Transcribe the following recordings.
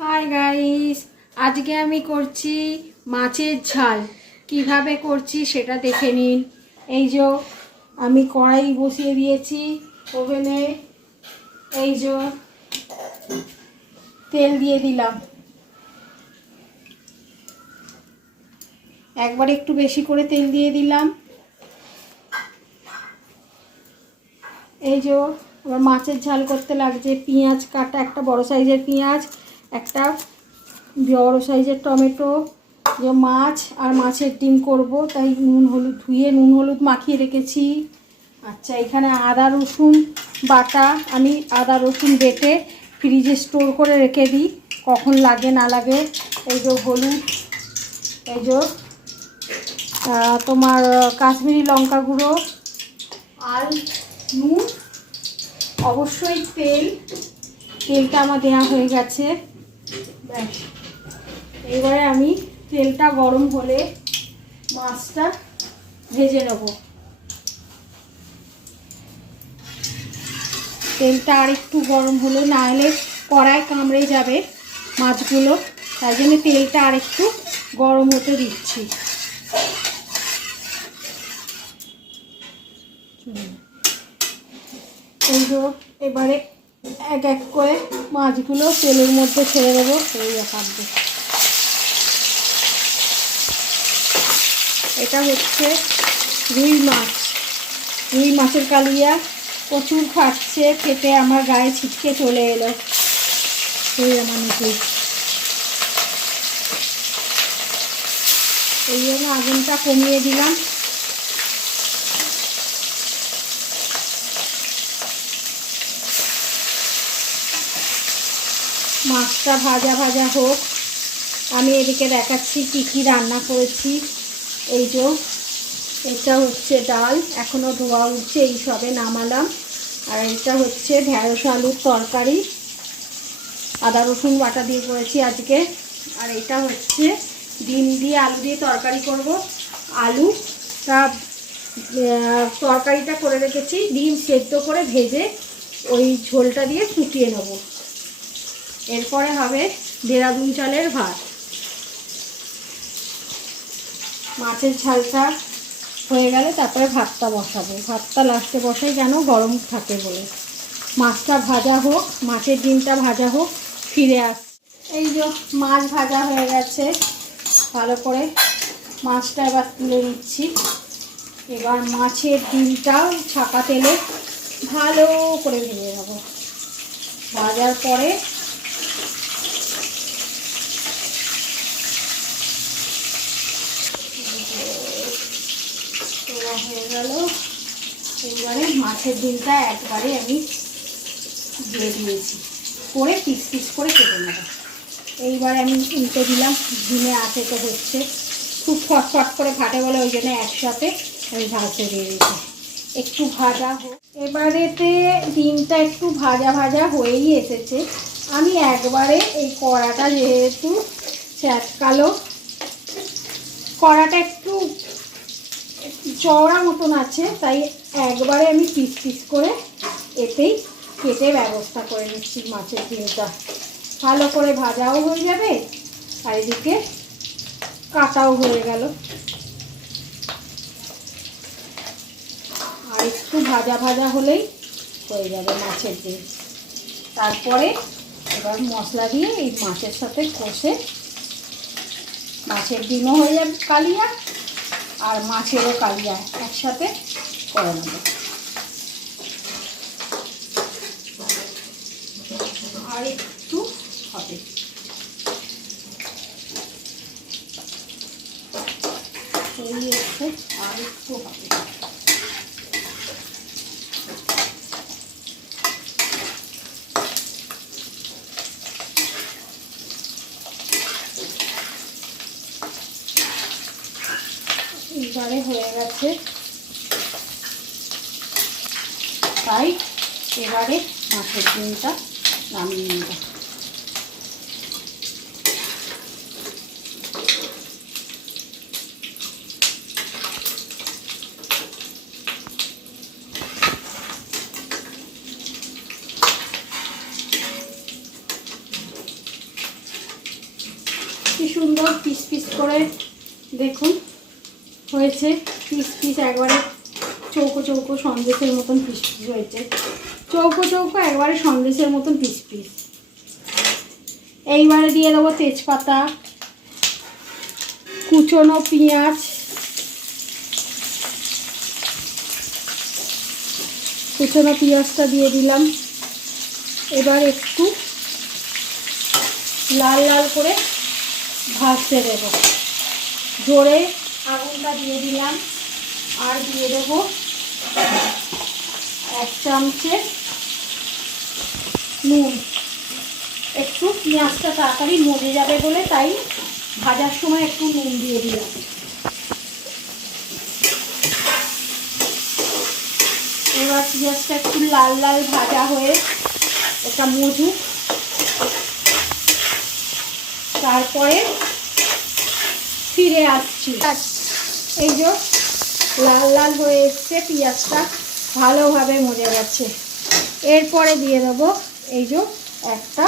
Hi guys, আজকে আমি করছি মাছের ঝাল। কিভাবে করছি সেটা দেখে নিন। এই যে আমি কড়াই বসিয়ে দিয়েছি ওভেনে। এই যে তেল দিয়ে দিলাম, একবার একটু বেশি করে তেল দিয়ে দিলাম। এই যে আবার মাছের ঝাল করতে লাগছে। পেঁয়াজ কাটা, একটা বড় সাইজের পেঁয়াজ, একটা বড় সাইজের টমেটো, যে মাছ আর মাছের ডিম করব, তাই নুন হলুদ ধুয়ে নুন হলুদ মাখিয়ে রেখেছি। আচ্ছা, এখানে আদা রসুন বাটা, আমি আদা রসুন বেটে ফ্রিজে স্টোর করে রেখে দিই, কখন লাগে না লাগে। এই যে হলুদ, এই যে তোমার কাশ্মীরি লঙ্কা গুঁড়ো আর নুন, অবশ্যই তেলটা আমার দেওয়া হয়ে গেছে। ব্যাস, এবারে আমি তেলটা গরম হলে মাছটা ভেজে নেব। তেলটা আর একটু গরম হলে, না হলে কড়ায় কামড়ে যাবে মাছগুলো, তাই জন্য তেলটা আর একটু গরম হতে দিচ্ছি। এই যে এবারে এক এক করে মাছগুলো তেলের মধ্যে ছেড়ে দেবো। এই কাটবে, এটা হচ্ছে রুই মাছ। রুই মাছের কালিয়া প্রচুর খাচ্ছে, খেতে আমার গায়ে ছিটকে চলে এলো। এই আমার নাকি, এই জন্য আগুনটা কমিয়ে দিলাম। মাছটা ভাজা ভাজা হোক, আমি এদিকে দেখাচ্ছি কি কি রান্না করেছি। এই যে এটা হচ্ছে ডাল, এখনও ধোয়া উঠছে, এই সবে নামালাম। আর এটা হচ্ছে ঢেঁড়স আলুর তরকারি, আদা রসুন বাটা দিয়ে করেছি আজকে। আর এটা হচ্ছে ডিম দিয়ে আলু দিয়ে তরকারি করব। আলুটা তরকারিটা করে রেখেছি, ডিম সেদ্ধ করে ভেজে ওই ঝোলটা দিয়ে ফুটিয়ে নেব। এরপরে হবে দেরাদুন চালের ভাত। মাছের ঝালটা হয়ে গেলে তারপরে ভাতটা বসাবো। ভাতটা লাস্টে বসাই, কেন গরম থাকে বলে। মাছটা ভাজা হোক, মাছের ডিমটা ভাজা হোক, ফিরে আস। এই যে মাছ ভাজা হয়ে গেছে, ভালো করে মাছটা এবার তুলে নিচ্ছি। এবার মাছের ডিমটাও ছাকা তেলে ভালো করে ভেজে নেব। ভাজার পরে হয়ে গেল। এবারে মাছের ডিমটা একবারে আমি দিয়ে দিয়েছি, করে পিস পিস করে কেটে নেব। এইবারে আমি উল্টে দিলাম, ডিমে আছে তো হচ্ছে, খুব ফটফট করে ফাটে বলে ওই জন্য একসাথে আমি ভাজতে দিয়ে দিয়েছি। একটু ভাজা হোক, এবারেতে ডিমটা একটু ভাজা ভাজা হয়েই এসেছে। আমি একবারে এই কড়াটা যেহেতু চ্যাটকালো, কড়াটা একটু চওড়া মতন আছে, তাই একবারে আমি পিস পিস করে এতেই কেটে ব্যবস্থা করে নিচ্ছি। মাছের ডিমটা ভালো করে ভাজাও হয়ে যাবে, আর এদিকে কাটাও হয়ে গেল। আর একটু ভাজা ভাজা হলেই হয়ে যাবে মাছের ডিম। তারপরে এবার মশলা দিয়ে এই মাছের সাথে কষে মাছের ডিমও হয়ে যাবে কালিয়া, আর মাছেরও কালিয়া একসাথে করে নেব। আর একটু হবে, আর একটু হবে। এবারে হয়ে গেছে, তাই এবারে মাছের ডিমটা নামিয়ে নেব। কি সুন্দর পিস পিস করে দেখুন হয়েছে, পিস পিস একবারে চৌকো চৌকো সন্দেশের মতন পিস পিস হয়েছে, চৌকো চৌকো একবারে সন্দেশের মতন পিস পিস। এইবারে দিয়ে দেবো তেজপাতা, কুচনো পেঁয়াজ, কুচনো পেঁয়াজটা দিয়ে দিলাম। এবার একটু লাল লাল করে ভাজতে দেব, জোরে আগুনটা দিয়ে দিলাম। আর দিয়ে দেবো 1 চামচের নুন। একটু পেঁয়াজটা তাড়াতাড়ি মজে যাবে বলে তাই ভাজার সময় একটু নুন দিয়ে দিলাম। এবার পেঁয়াজটা একটু লাল লাল ভাজা হয়ে একটা মজুক, তারপরে ফিরে আসছি। এই যে লাল লাল হয়ে এসছে, পেঁয়াজটা ভালোভাবে মজে গেছে। এরপরে দিয়ে দেবো এই যে একটা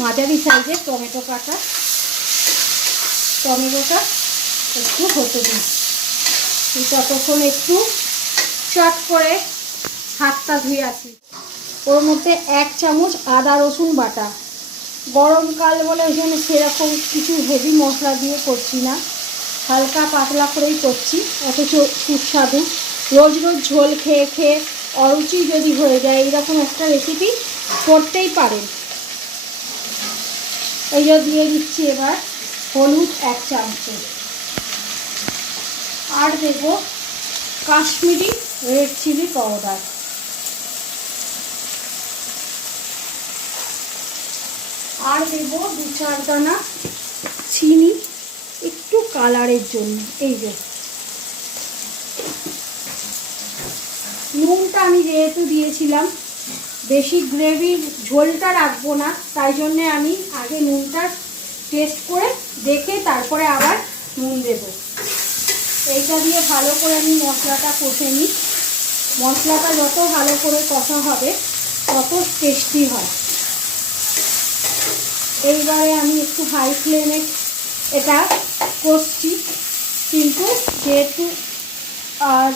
মাঝারি সাইজের টমেটো কাটা, টমেটোটা একটু হতে দিই। ততক্ষণ একটু চট করে হাতটা ধুয়ে আসি। ওর মধ্যে 1 চামচ আদা রসুন বাটা। গরমকাল বলে ওই জন্য সেরকম কিছু হেভি মশলা দিয়ে করছি না, হালকা পাতলা করেই করছি, অথচ সুস্বাদু। রোজ রোজ ঝোল খেয়ে খেয়ে অরুচি যদি হয়ে যায়, এইরকম একটা রেসিপি করতেই পারেন। এই যে দিয়ে দিচ্ছি এবার হলুদ 1 চামচে, আর দেব কাশ্মীরি রেড চিলি পাউডার, আর দেব 2-4 দানা চিনি একটু কালারের জন্য। এই যে নুনটা আমি যেহেতু দিয়েছিলাম, বেশি গ্রেভির ঝোলটা রাখবো না, তাই জন্যে আমি আগে নুনটা টেস্ট করে দেখে তারপরে আবার নুন দেব। এইটা দিয়ে ভালো করে আমি মশলাটা কষে নিই। মশলাটা যত ভালো করে কষা হবে তত টেস্টি হয়। এইবারে আমি একটু হাই ফ্লেমে এটা কষছি, কিন্তু যেহেতু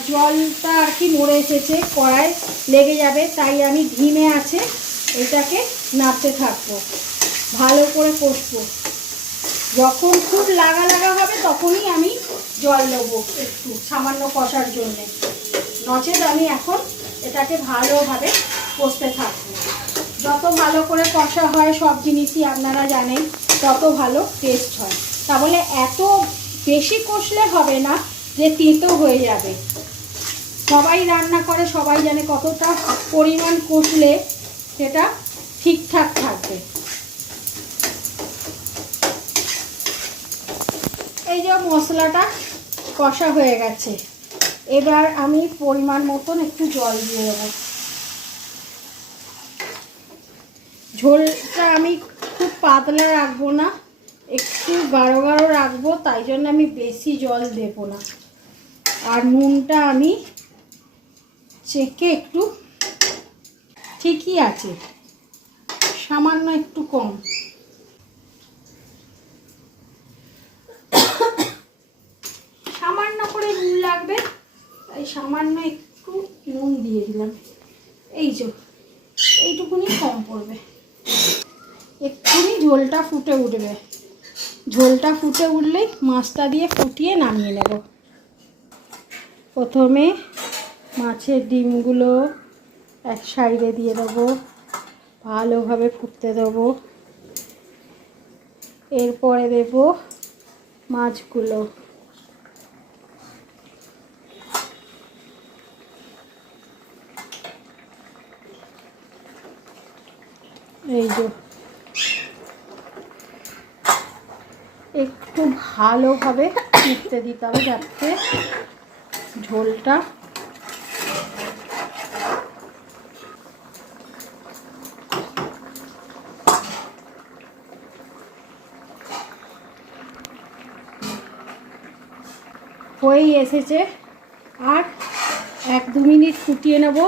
জলটা আর কি মরে এসেছে, কড়াই লেগে যাবে, তাই আমি ধিমে আছে এটাকে নাড়তে থাকবো, ভালো করে কষবো। যখন খুব লাগা লাগা হবে তখনই আমি জল দেবো একটু সামান্য কষার জন্যে, নচেত আমি এখন এটাকে ভালোভাবে কষতে থাকবো। যত ভালো করে কষা হয় সব জিনিসই আপনারা জানেন তত ভালো টেস্ট হয়। তাহলে এত বেশি কষলে হবে না যে তেতো হয়ে যাবে। সবাই রান্না করে, সবাই জানে কতটা পরিমাণ কষলে সেটা ঠিকঠাক থাকবে। এই যে মশলাটা কষা হয়ে গেছে, এবার আমি পরিমাণ মতন একটু জল দিয়ে দেবো। ঝোলটা আমি খুব পাতলা রাখবো না, একটু গাঢ় গাঢ় রাখবো, তাই জন্য আমি বেশি জল দেব না। আর নুনটা আমি চেখে একটু ঠিকই আছে, সামান্য একটু কম। সামান্য করে নুন লাগবে, তাই সামান্য একটু নুন দিয়ে দিলাম। এই যে এইটুকুনি কম পড়বে। এক্ষুনি ঝোলটা ফুটে উঠবে, ঝোলটা ফুটে উঠলেই মাছটা দিয়ে ফুটিয়ে নামিয়ে নেব। প্রথমে মাছের ডিমগুলো এক সাইডে দিয়ে দেবো, ভালোভাবে ফুটতে দেবো। এরপরে দেব মাছগুলো, এই যে একটু ভালোভাবে ফুটতে দিতে হবে যাতে ঝোলটা হয়েই এসেছে। আর 1-2 মিনিট ফুটিয়ে নেব,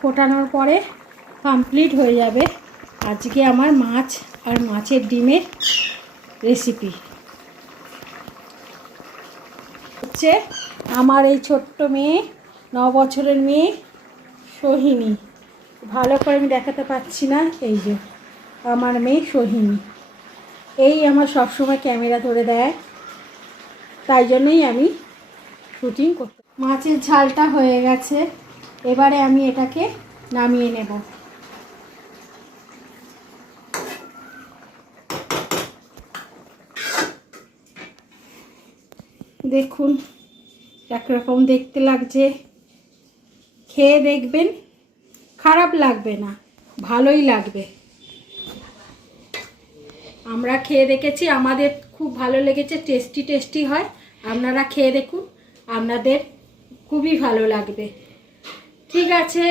ফোটানোর পরে কমপ্লিট হয়ে যাবে আজকে আমার মাছ আর মাছের ডিমের রেসিপি। হচ্ছে আমার এই ছোট্ট মেয়ে, 9 বছরের মেয়ে সোহিনী। ভালো করে আমি দেখাতে পাচ্ছি না, এই যে আমার মেয়ে সোহিনী। এই আমার সবসময় ক্যামেরা ধরে দেয়, তাই জন্যই আমি শুটিং করতে। মাছের ঝালটা হয়ে গেছে, এবারে আমি এটাকে নামিয়ে নেব। দেখুন একরকম দেখতে লাগছে, খেয়ে দেখবেন, খারাপ লাগবে না, ভালোই লাগবে। আমরা খেয়ে দেখেছি, আমাদের খুব ভালো লেগেছে, টেস্টি টেস্টি হয়। আপনারা খেয়ে দেখুন, আপনাদের খুবই ভালো লাগবে। ঠিক আছে,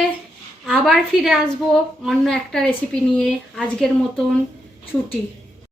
আবার ফিরে আসবো অন্য একটা রেসিপি নিয়ে। আজকের মতন ছুটি।